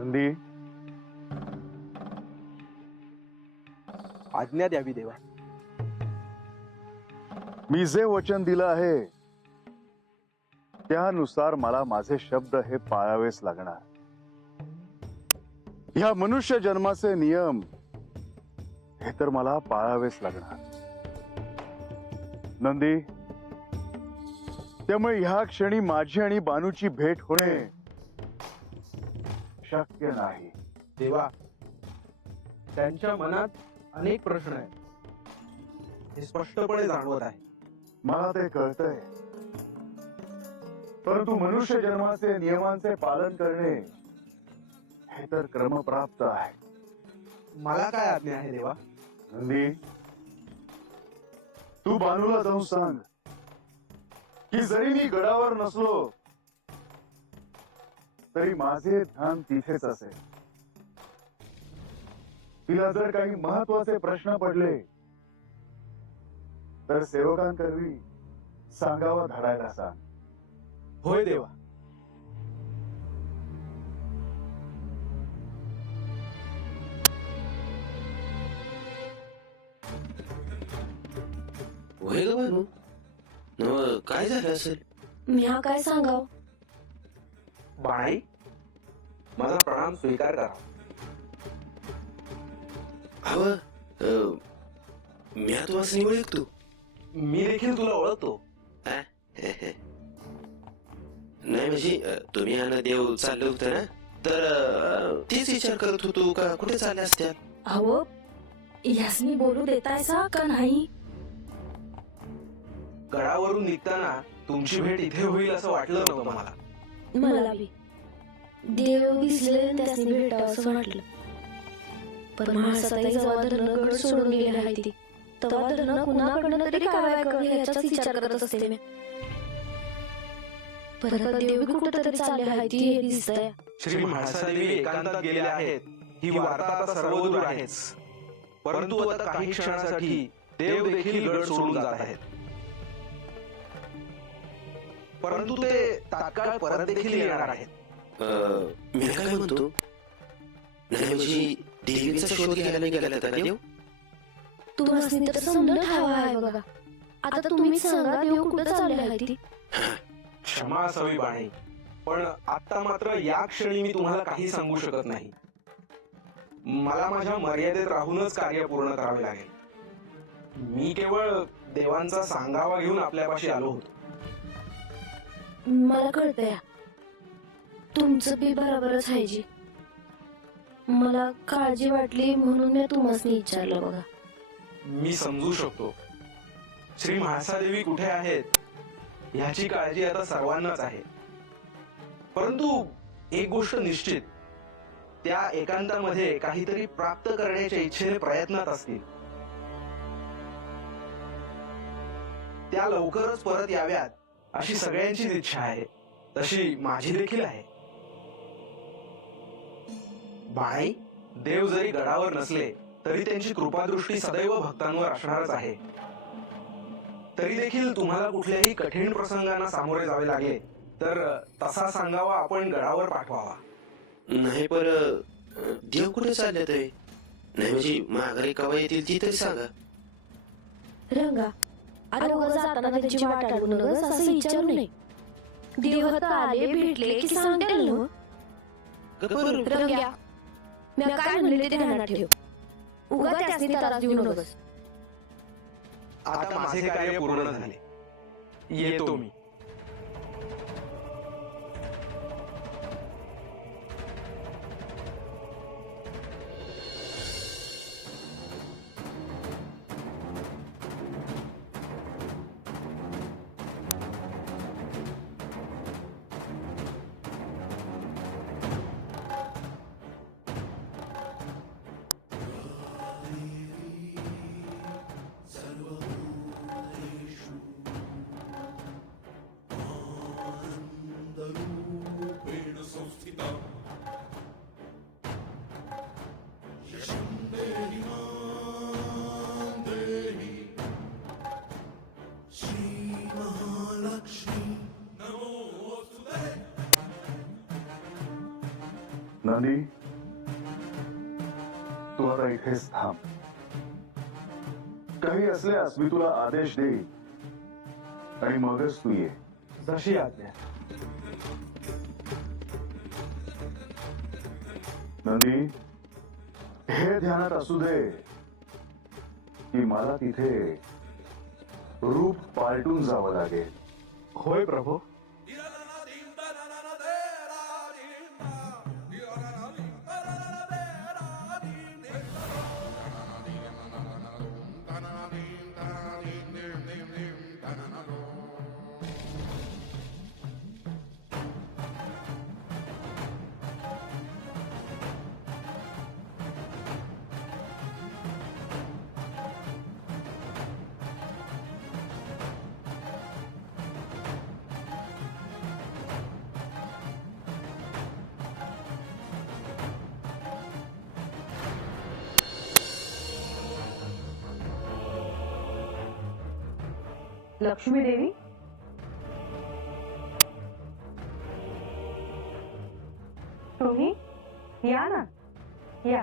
नंदी, आज्ञा द्यावी देवा. मी जे वचन दिलं आहे त्यानुसार मला माझे शब्द हे पाळावेच लागणार. ह्या मनुष्य जन्माचे नियम हे तर मला पाळावेच लागणार. नंदी, त्यामुळे ह्या क्षणी माझी आणि बानूची भेट होणे शक्य नाही. देवा, त्यांच्या मनात अनेक प्रश्न आहेत, हे स्पष्टपणे जाणवत आहे. मला ते कळतंय, परंतु मनुष्य जन्माचे नियमांचे पालन करणे हे तर क्रमप्राप्त आहे. मला काय आज्ञा आहे देवा? नंदी, तू बानूला जाऊन सांग की जरी मी गडावर नसलो तरी माझे ध्यान तिथेच असेल. तिला जर काही महत्वाचे प्रश्न पडले तर सेवकांकरवी सांगावा धडायला सांग. होय देवा. होय ग बानू, नव काय झालं असेल? मी हा काय सांगाव? बाई, माझा प्रणाम स्वीकार करा. अव मी आता वाचनी ओळखतो. मी देखील तुला ओळखतो. नाही म्हणजे तुम्ही आणि देव चाललं होतं ना, तर तेच विचार करत होतो का कुठे चालले असत्या. अहो, यासनी बोलू देतायसा का नाही? गडावरून निघताना तुमची भेट इथे होईल असं वाटलं नव्हतं मला. मला बी देव दिसले त्यासनी भेटावं असं वाटलं. पण माणसाताई जेव्हा धरणं गड सोडून गेले आहे ती, तेव्हा धरणं कुणाकडनं तरी काय कळ ह्याचाच विचार करत असते मी. परत देव बी कुठं तरी चालले आहे ती हे दिसतंय. श्री म्हाळसादेवी एकांतात गेल्या आहेत ही वार्ता आता सर्वदूर आहेच. परंतु आता काही क्षणासाठी देव देखील गड सोडून जात आहेत. परंतु ते तात्काळ परत देखील येणार आहेत. मी काय म्हणतो, नाही म्हणजे देवीचा शोध घ्यायला गेला का देव? तुम्हाला तर समजून ठावा आहे बघा. आता तुम्ही सांगा देव कुठं चालले आहे ती? क्षमा असावी बाणे, पण आता मात्र या क्षणी मी तुम्हाला काही सांगू शकत नाही. मला माझ्या मर्यादेत राहूनच कार्य पूर्ण करावे लागेल. मी केवळ देवांचा सांगावा घेऊन आपल्यापाशी आलो होतो. मला कळतंय तुमचं बी बरोबरच आहे जी. मला काळजी वाटली म्हणून मी तुम्हाला विचारलं बघा. मी समजू शकतो. श्री म्हाळसादेवी कुठे आहेत ह्याची काळजी आता सर्वांनाच आहे. परंतु एक गोष्ट निश्चित, त्या एकांतामध्ये काहीतरी प्राप्त करण्याच्या इच्छेने प्रयत्नात असतील. त्या लवकरच परत याव्यात अशी सगळ्यांचीच इच्छा आहे, तशी माझी देखील आहे. बाई, देव जरी गडावर नसले तरी त्यांची कृपादृष्टी सदैव भक्तांवर असणारच आहे. तरी देखील तुम्हाला कुठल्याही कठीण प्रसंगांना सामोरे जावे लागले तर तसा सांगावा आपण गडावर पाठवावा. नाही पर देव कुठे चालले ते? नाही म्हणजे माघारी कवा येतील ती तरी सांगा. रंगा, आता उगाच जाताना त्यांची वाट अडवू नकोस असं विचारू नये. देव आता आले भेटले की सांगेल ना. रंग्या, मी काय म्हणले ते ध्यानात ठेव. उगा त्यासनी त्रास देऊ नकोस. आता माझे कार्य पूर्ण झाले, येतो मी. नंदी, तू आता इथेच थांब. काही असल्यास मी तुला आदेश देईन आणि मगच तू ये. जशी आज्ञा. नंदी, हे ध्यानात असू दे की मला तिथे रूप पालटून जावं लागेल. होय प्रभू. लक्ष्मी देवी, तुम्ही या ना, या.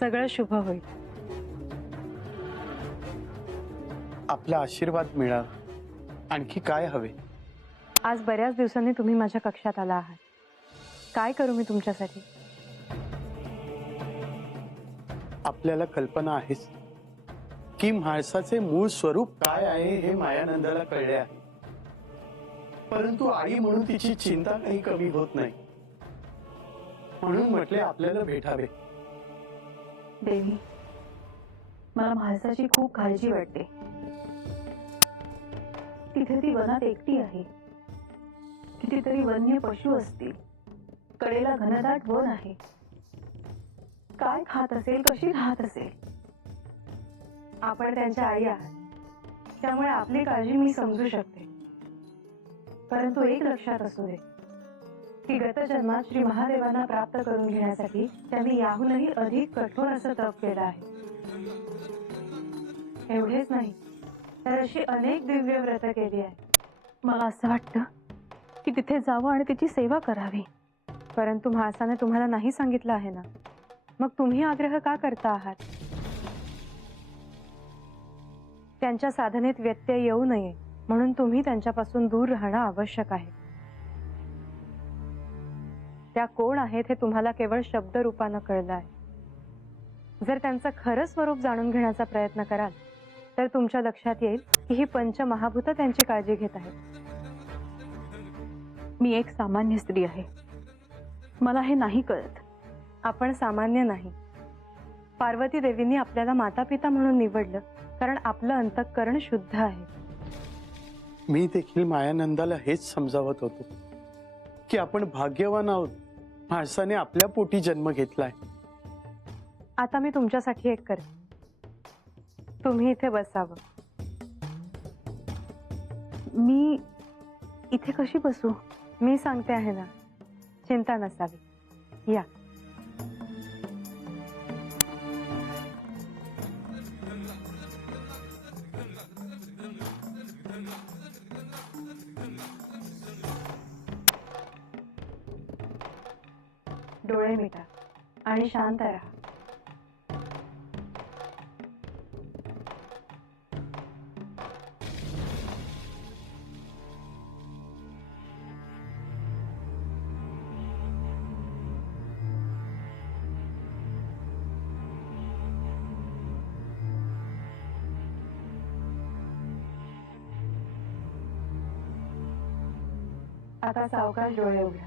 सगळं शुभ होईल. आपला आशीर्वाद मिळावा. आणखी काय हवे? आज बऱ्याच दिवसांनी तुम्ही माझ्या कक्षात आला आहात. काय करू मी तुमच्यासाठी? आपल्याला कल्पना आहेच की म्हाळसाचे मूळ स्वरूप काय आहे हे मायानंदाला कळले आहे. परंतु आई म्हणून तिची चिंता काही कमी होत नाही. म्हणून म्हटले आपल्याला भेटावे. देवी, मला म्हाळसाची खूप काळजी वाटते. तिथे ती वनात एकटी आहे. कितीतरी वन्य पशु असतील. कडेला घनदाट वन आहे. काय खात असेल, कशी राहत असेल? आपण त्यांच्या आई आहात, त्यामुळे आपली काळजी मी समजू शकते. परंतु एक लक्षात असू दे की गत जन्मात श्री महादेवांना प्राप्त करून घेण्यासाठी त्यांनी याहूनही अधिक कठोर असं तप केलं आहे. एवढेच नाही, तर अशी अनेक दिव्य व्रत केली आहे. मला असं वाटतं की तिथे जावं आणि तिची सेवा करावी. परंतु म्हाळसाने तुम्हाला नाही सांगितलं आहे ना, मग तुम्ही आग्रह का करता आहात? त्यांच्या साधनेत व्यत्यय येऊ नये म्हणून तुम्ही त्यांच्यापासून दूर राहणं आवश्यक आहे. त्या कोण आहेत हे तुम्हाला केवळ शब्द रूपानं कळलं आहे. जर त्यांचं खरं स्वरूप जाणून घेण्याचा प्रयत्न कराल तर तुमच्या लक्षात येईल की ही पंचमहाभूत त्यांची काळजी घेत आहेत. मी एक सामान्य स्त्री आहे. मला हे नाही कळत. आपण सामान्य नाही. पार्वती देवींनी आपल्याला माता पिता म्हणून निवडलं कारण आपलं अंतःकरण शुद्ध आहे. मी देखील मायानंदाला हेच समजावत होतो की आपण भाग्यवान आहोत. म्हाळसाने आपल्या पोटी जन्म घेतलाय. आता मी तुमच्यासाठी एक करते. तुम्ही इथे बसावं. मी इथे कशी बसू? मी सांगते आहे ना, चिंता नसावी. या. डोळे मिटा आणि शांत राहा. आता सावकाश डोळे उघडा.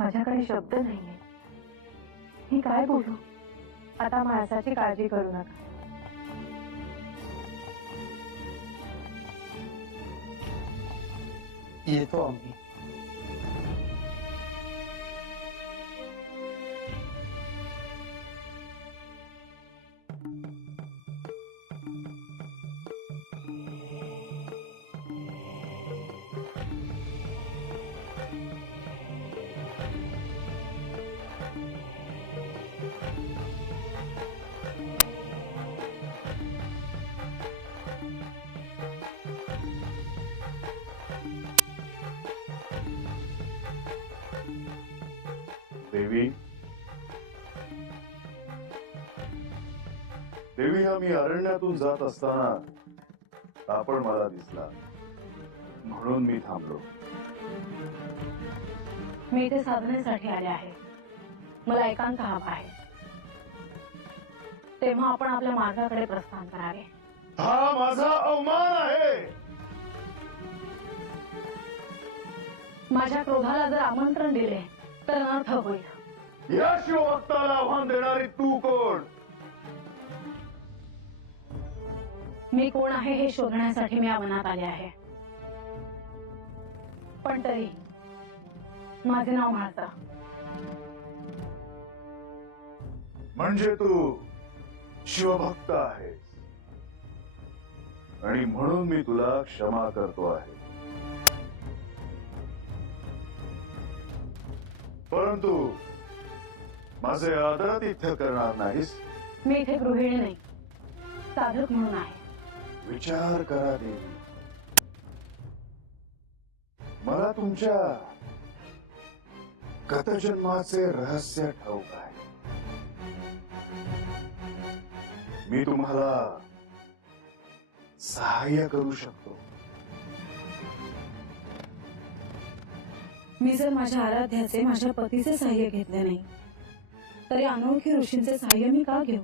माझ्याकडे शब्द नाहीये. मी काय बोलू? आता म्हाळसाची काळजी करू नका. येतो आम्ही. देवी देवी आम्ही अरण्यातून जात असताना आपण मला दिसला, म्हणून मी थांबलो. मी इथे साधनेसाठी आले आहे. मला एकांत हवा आहे. तेव्हा आपण आपल्या मार्गाकडे प्रस्थान करावे. हा माझा अवमान आहे. माझ्या क्रोधाला जर आमंत्रण दिले तर अनर्थ होईल. या शिवभक्ताला आव्हान देणारी तू कोण? मी कोण आहे हे शोधण्यासाठी मी या वनात आले आहे. पण तरी माझे नाव म्हाळसा. म्हणजे तू शिवभक्त आहेस आणि म्हणून मी तुला क्षमा करतो आहे. परंतु माझे आदरातिथ्य करणार नाहीस? मी इथे गृहिणी नाही, साधक म्हणून आहे. विचार करा देवी. मला तुमच्या गतजन्माचे रहस्य ठाऊक आहे. मी तुम्हाला सहाय्य करू शकतो. मी जर माझ्या आराध्याचे, माझ्या पतीचे सहाय्य घेतले नाही तरी अनोळखी ऋषींचे सहाय्य मी का घेऊ?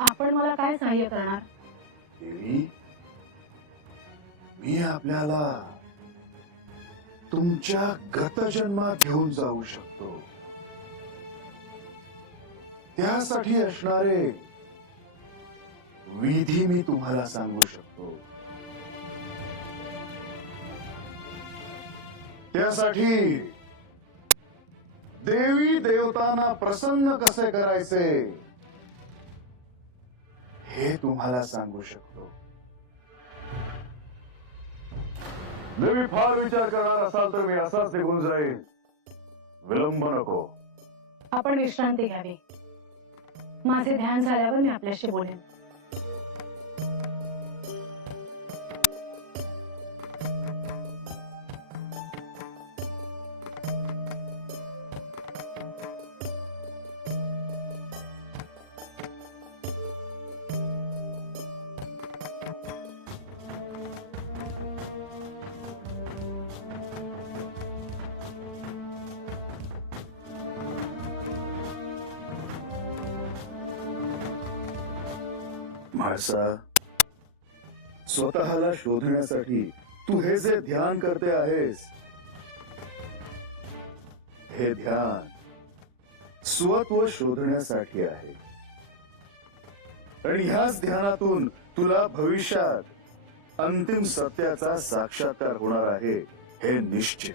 आपण मला काय सहाय्य करणार? देवी, मी आपल्याला तुमच्या गतजन्मात घेऊन जाऊ शकतो. त्यासाठी असणारे विधी मी तुम्हाला सांगू शकतो. त्यासाठी देवी देवतांना प्रसन्न कसे करायचे हे तुम्हाला सांगू शकतो. देवी, फार विचार करणार असाल तर मी असाच निघून जाईल. विलंब नको. आपण विश्रांती घ्यावी. माझे ध्यान झाल्यावर मी आपल्याशी बोलेन. म्हाळसा, स्वतःला शोधण्यासाठी तू हे जे ध्यान करते आहेस, हे ध्यान स्वत्व शोधण्यासाठी आहे. आणि ह्याच ध्यानातून तुला भविष्यात अंतिम सत्याचा साक्षात्कार होणार आहे हे निश्चित.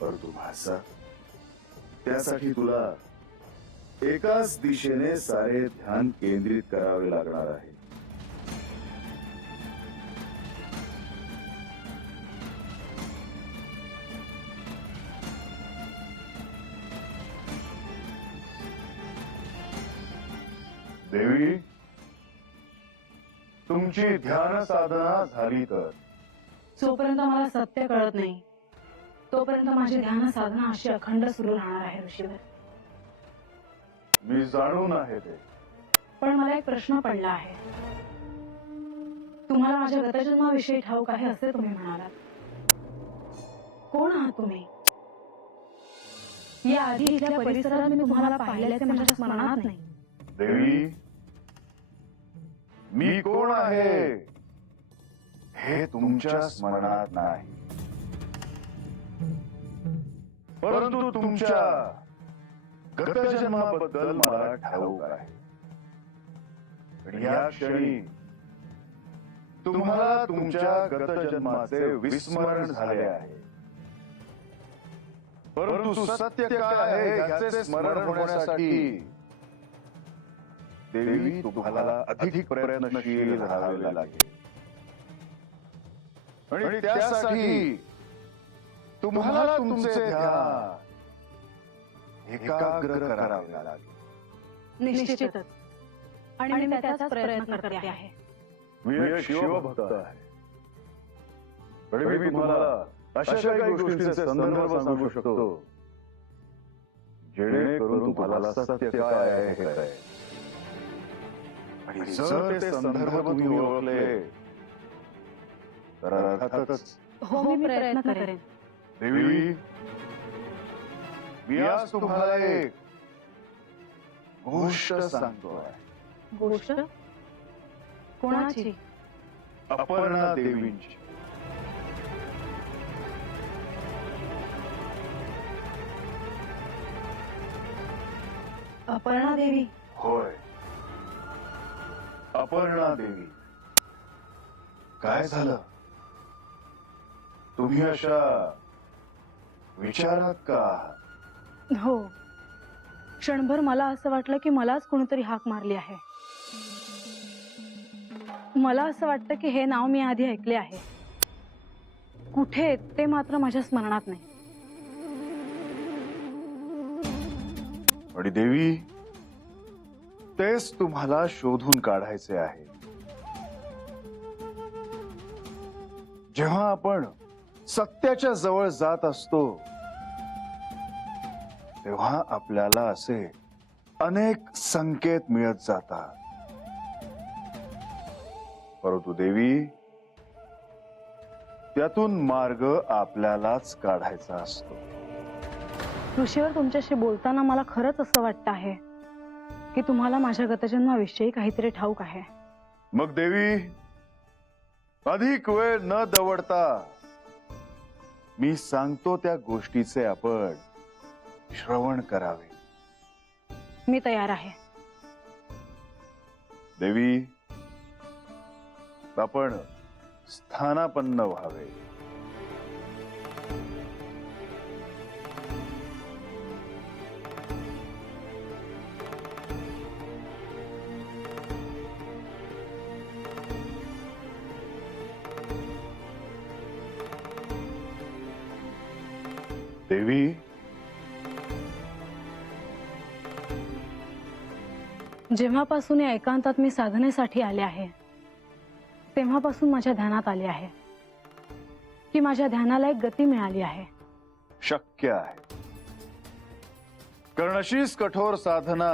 परंतु म्हाळसा, त्यासाठी तुला एकाच दिशेने सारे ध्यान केंद्रित करावे लागणार आहे. देवी, तुमची ध्यान साधना झाली तर जोपर्यंत मला सत्य कळत नाही तोपर्यंत माझी ध्यान साधना अशी अखंड सुरू राहणार आहे ऋषीवर. मी जाणून आहे ते. पण मला एक प्रश्न पडला आहे. तुम्हाला माझ्या गतजन्माविषयी ठाऊक आहे असे तुम्ही म्हणालात. कोण आहात तुम्ही? या आधी इथल्या परिसरात मी तुम्हाला पाहिल्याचे माझ्या स्मरणात नाही. देवी, मी कोण आहे हे तुमच्या स्मरणात नाही. परंतु तुमच्या गतजन्माबद्दल मला ठाऊक आहे. आणि या क्षणी तुम्हाला तुमच्या गतजन्माचे विस्मरण झाले आहे. परंतु सत्य काय आहे याचे स्मरण होण्यासाठी देवी तुम्हाला अधिक प्रयत्नशील राहावे लागेल. आणि त्यासाठी तुम्हाला तुमचे ध्यान एकाग्र करावे लागेल. निश्चितच. आणि मी त्याचाच प्रयत्न करते आहे. मी एक शिवभक्त आहे. आणि मी तुम्हाला अशा काही गोष्टींचे संदर्भ सांगू शकतो जेणेकरून तुम्हाला सत्य काय आहे हे कळेल. आणि जर ते संदर्भ तुम्ही ओळखले तर अर्थातच हो, मी प्रयत्न करेन. देवी, मी आज तुम्हाला एक गोष्ट सांगतो आहे. गोष्ट कोणाची? अपर्णा देवींची. अपर्णा देवी? होय, अपर्णा देवी. काय झालं? तुम्ही अशा विचारात का आहात? हो, क्षणभर मला असं वाटलं की मलाच कोणीतरी हाक मारली आहे. मला असं वाटतं की हे नाव मी आधी ऐकले आहे. कुठे ते मात्र माझ्या स्मरणात नाही. आणि देवी, तेच तुम्हाला शोधून काढायचे आहे. जेव्हा आपण सत्याच्या जवळ जात असतो तेव्हा आपल्याला असे अनेक संकेत मिळत जातात. परंतु देवी, त्यातून मार्ग आपल्यालाच काढायचा असतो. ऋषीवर, तुमच्याशी बोलताना मला खरंच असं वाटतं आहे की तुम्हाला माझ्या गतजन्माविषयी काहीतरी ठाऊक आहे. मग देवी, अधिक वेळ न दवडता मी सांगतो त्या गोष्टीचे आपण श्रवण करावे. मी तयार आहे. देवी, आपण स्थानापन्न व्हावे. देवी, जेव्हापासून या एकांतात मी साधनेसाठी आले आहे तेव्हापासून माझ्या ध्यानात आले आहे की माझ्या ध्यानाला एक गती मिळाली आहे. शक्य आहे, कारण अशीच कठोर साधना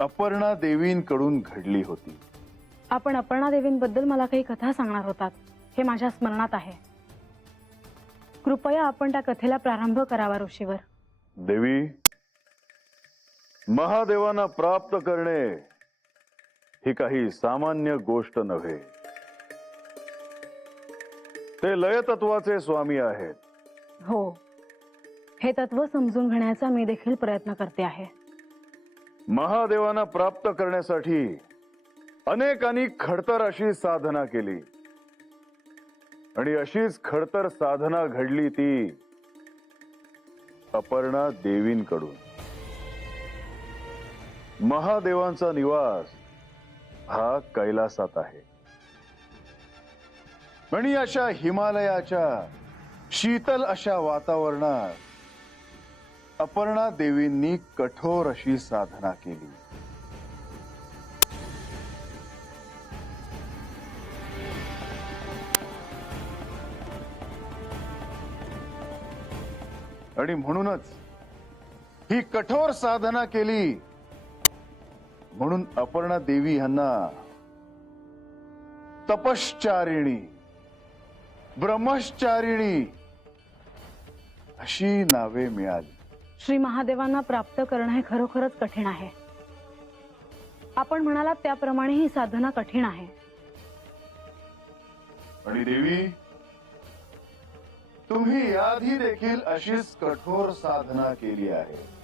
अपर्णा देवींकडून घडली होती. आपण अपर्णा देवींबद्दल मला काही कथा सांगणार होतात हे माझ्या स्मरणात आहे. कृपया आपण त्या कथेला प्रारंभ करावा ऋषीवर. देवी, महादेवांना प्राप्त करणे ही काही सामान्य गोष्ट नव्हे. ते लयतत्वाचे स्वामी आहेत. हो, हे तत्व समजून घेण्याचा मी देखील प्रयत्न करते आहे. महादेवांना प्राप्त करण्यासाठी अनेकांनी खडतर अशी साधना केली आणि अशीच खडतर साधना घडली ती अपर्णा देवींकडून. महादेवांचा निवास हा कैलासात आहे आणि अशा हिमालयाच्या शीतल अशा वातावरणात अपर्णा देवींनी कठोर अशी साधना केली. आणि म्हणूनच ही कठोर साधना केली म्हणून अपर्णा देवी यांना तपश्चारिणी, ब्रह्मचारिणी अशी नावे मिळाली. श्री महादेवांना प्राप्त करणं हे खरोखरच कठीण आहे. आपण म्हणालात त्याप्रमाणे ही साधना कठीण आहे. आणि देवी, तुम्ही याआधी देखील अशीच कठोर साधना केली आहे